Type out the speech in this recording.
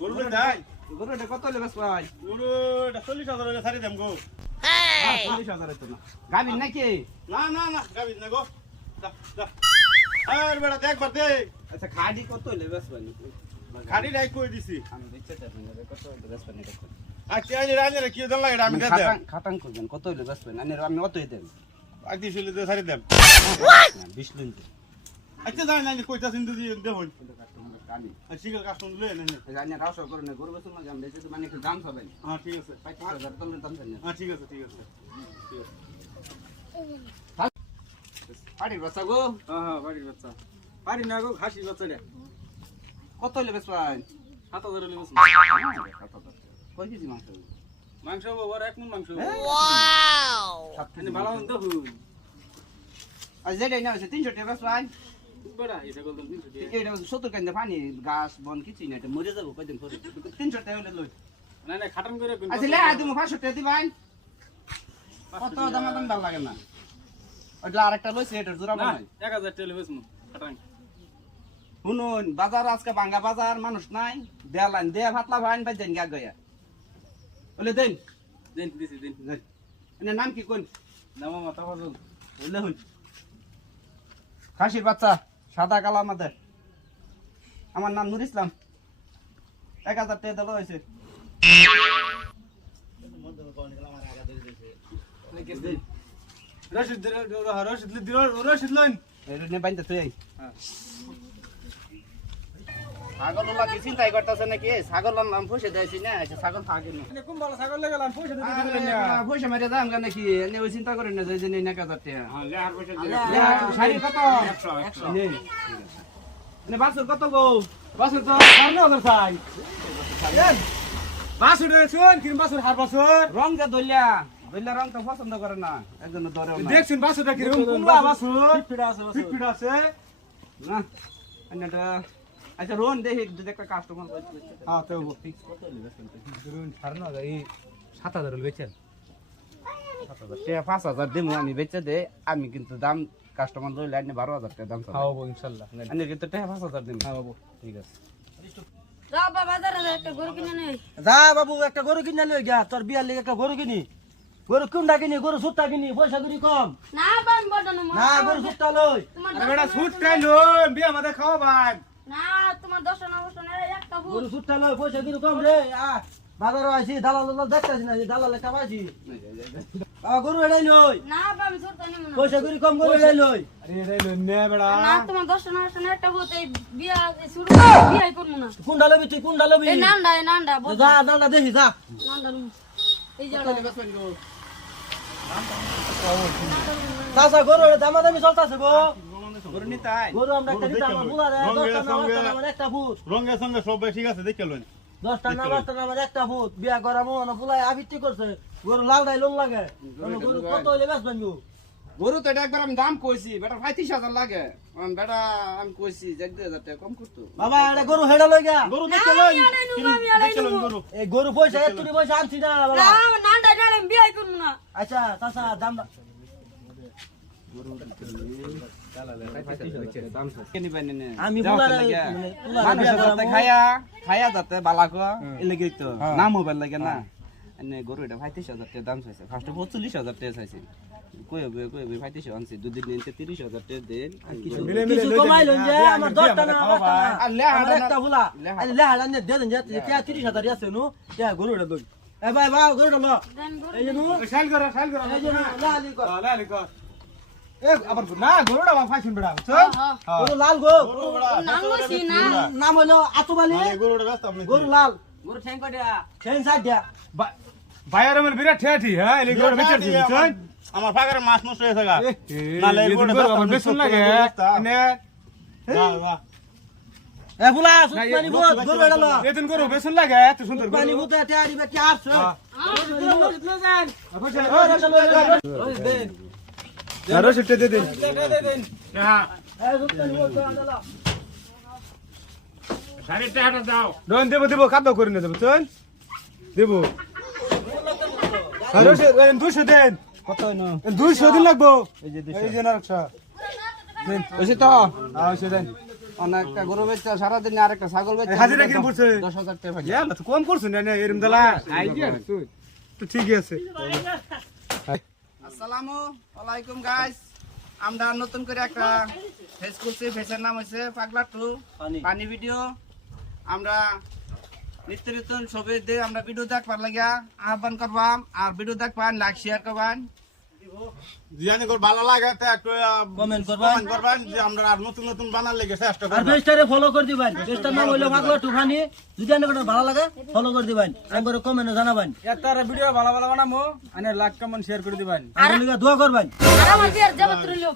গরু দেয় গরুটা কত হলে বেশ ভাই? গরুটা 40,000 টাকা ছাড়ি দেম গো। 40,000 তো না গাবিন নাকি? না না না গাবি না গো। যা যা আর বেটা দেখ বার দে। আচ্ছা খাডি কত হলে বেশ ভাই? খাড়ি রাই কই দিছি। আমি দেখতে চাই না কত হলে বেশ ভাই এটা। আচ্ছা আজ রাজের কি দল লাগে আমি দে দে। খাটাং করবেন কত হলে বেশ ভাই? আমি অতই দেব। আদি ছিল দে ছাড়ি দেম। 20 লিন। আচ্ছা যাই না কইতা সিন্ধু দি দেবন। কানি সিগল কাস্টম লয়ে না। জানি রাউসা করে না গরু বেশ না জাম বেশি মানে একটু দাম হবে। হ্যাঁ ঠিক আছে। 25,000 তো দাম জানি। হ্যাঁ ঠিক আছে ঠিক আছে। পাড়ির বাচ্চা গো। হ্যাঁ বাড়ির বাচ্চা বাড়ি না গো খাসির বাচ্চা রে কত হলে বেশ ভাই? 7,000 হলে বসে কয় কেজি মাংস? মাংস বাবার 1 মণ মাংস মানে ভালো মন্দ হুন আর যেটাই না হচ্ছে 300 টাকা বেশ ভাই। বড়া এটা বলতাম 300 টাকা এটা 70 কান্দা পানি গাছ বন কিছু না এটা মরে যাবো কয়দিন পরে 300 টাকা হলে লই। না না খাটান করে কোন আচ্ছা লে তুমি 500 টাকা দিবাই। কত দাম ভালো লাগে না। ওইটা আরেকটা লইছে এটা জোড়া না বানাই। 1000 টাকা হলে বসে খাটান শুনুন বাজার আজকে ভাঙ্গা বাজার মানুষ নাই দেয়ালাইন দেয়া ভাতলা ভাইন বাই দেন গা গয়া বলে দেন দেন দিছি দেন এর নাম কি কোন? নামা মাথা ফাজল বললে হুন খাসির বাচ্চা সাদা কালো আমাদের। আমার নাম নুর ইসলাম। 1000 টাকা দেওয়া হয়েছে। রশিদ রশিদ লইন এটা নে বাইন্দা তুই হ্যাঁ ছাগল লাগি চিন্তাই করতেছে নাকি ছাগলের নাম পয়সা দেয়ছি না ছাগল থাকে না কোন ভালো ছাগল লাগালাম পয়সা দিতে দিবেন না পয়সা মেরে দাম কেন নাকি এনে ওই চিন্তা করেন না যে নেই 1000 টাকা হ্যাঁ লে আর পয়সা শাড়ি কত 100 নেই এনে বাছুর কত গো বাসুর তো 5000 চাই বাসুর শুন কিন বাসুর হার বাসুর রং দে দইলা দইলা রং তো পছন্দ করে না একজন ধরেও না দেখছেন বাসুরটা কি রকম কোনবা বাসুর ফিট আছে ফিট আছে না এনেটা আচ্ছা রোন দেখি যদি একটা কাস্টমার হ্যাঁ তো ফিক্স কত হইবে ধরুন 5000 এই 7000 হল বেচেন 5000 দেবো আমি বেচে দে আমি কিন্তু দাম কাস্টমার লইলে আনি 12000 টাকা দাম চাই খাওয়াবো ইনশাআল্লাহ আমি কিন্তু 5000 দিন খাওয়াবো ঠিক আছে যা বাবা বাজারে যা একটা গরু কিনে নে যা বাবু একটা গরু কিনে লই গা তোর বিয়ার লেগে একটা গরু কিনি গরু কোনটা কিনি গরু সুটটা কিনি পয়সা করি কম না বান বড় না গরু সুটটা লই তোমার আরে বেটা ছুট কাইলো বিয়া আমাদের খাওয়া ভাই না তোমার 10 না 10 না একটা ভূত গরু সুটটা লই পয়সা করি কম রে বাজারে আইছি দালাল দালাল দেখতাছি না দালাল একটা পাইছি গরু এড়াই লই না বাবা ছোট নিম না পয়সা করি কম গরু এড়াই লই আরে রে নে বেটা না তোমার 10 না একটা ভূত এই বিয়া শুরু বিয়া করব না কোনটা লবি তুই কোনটা লবি এই নান্ডা বল যা দালটা দেখি যা নান্ডা এই যা চাচা গরু দামাদামি চলতাছে গো গরু নিতাই গরু আমরা একটা নিতাম বুলারে 10টা না আমার একটা ভূত রঙের সঙ্গে সব ঠিক আছে দেখে লইন 10টা না 5টা না আমার একটা ভূত বিয়া করা মন বুলাই আবিত্তি করছে গরু লাল দাই লোন লাগে গরু কত হইলে বেচবেন গো গরু তো এটা একবার আমি দাম কইছি বেটা 35000 লাগে বেটা আমি কইছি 2000 টাকা কম করতো বাবা এটা গরু হেডা লই গা গরু দেখে লইন আমি আলাই দেখে লইন গরু এই গরু পয়সা এতুনি পয়সা আনছি না বাবা না নান্ডা নালে বিয়া করব না আচ্ছা চাচা দাম আমি বুলারে মানুষ যাতে খায়া যাতে বালাক এলাকি তো নাম হবার লাগে না এনে গরু এটা 35000 টাকা দাম চাইছে ফার্স্ট 45000 টাকা চাইছে কই হবে 3500 আনছে দুদিন নিতে 30000 টাকা দেন কিছু কমাই লন যে আমার 10টা না 5টা না আর লেহা আমার একটা বুলা আরে লেহা দান দে দেন যে 30000 আছে নু তে গরু এটা দই এ ভাই ভাই গরু না দেন গরু এই যে নু শাল কর এই যে লালি কর লালি কর এ আবার না গরুটা বাপ ফাইছুন বেটা চল হ্যাঁ গরু লাল গো গরু বড়া নাম কইছি না নাম হলো আতুবালি গরুটা ব্যস্ত আপনি গরু লাল গরু ঠ্যাং কয়টা সেন সাইড দিয়া ভাইয়ার আমার বিরাট ঠেঠি হ্যাঁ এলি গরু বেচে দিছেন আমার ফাগারে মাছ নষ্ট হয়েছে গা নালে গরু আমার বেচুন লাগে নে যা যা এ বুলা সুতমানি বহুত গরু এটা ল এদিন গরু বেচুন লাগে এত সুন্দর গরু পানি বুতে তে আরিবে কি আরছ রশিদ দে দিন হ্যাঁ এ সুতমানি বহুত আনলা রন দেব দেব খাদ্য করে নে দেব চল দেব আর রশিদ 200 দেন কত হইনো 200 দিন লাগবো এই যে এই যে না রাখছা ওইছে তো আও সে দেন অনেকটা গরু বেচছে সারাদিন আরেকটা ছাগল বেচছে হাজিরা কিনে পড়ছে? 10,000 টাকা পাইছে। না তো কম করছ না এরম দালা আইডিয়া তো ঠিকই আছে। আসসালামু আলাইকুম গাইস, আমরা নতুন করে একটা ফেস করছি, ফেসের নাম হচ্ছে পাগলা টু পানি ভিডিও। আমরা নিত্য নতুন ছবি দিয়ে আমরা ভিডিও দেখবার লাগিয়া আহ্বান করবাম, আর ভিডিও দেখবান লাইক শেয়ার করবান। জিয়ানি করে ভালো লাগে তা একটু কমেন্ট করবেন কমেন্ট করবেন যে আমরা আর নতুন নতুন বানার লেগে চেষ্টা আর করব। পেজটারে ফলো করে দিবেন। পেজটার নাম হইলো পাগলা টুফানি। যদি আপনাদের ভালো লাগে ফলো করে দিবেন, একবার কমেন্টে জানাবেন। এটার ভিডিও ভালো ভালো বানামু, আনে লাইক কমেন্ট শেয়ার করে দিবেন। আর লিগা দোয়া করবেন। আর আমার বিয়ার যাবত রইলো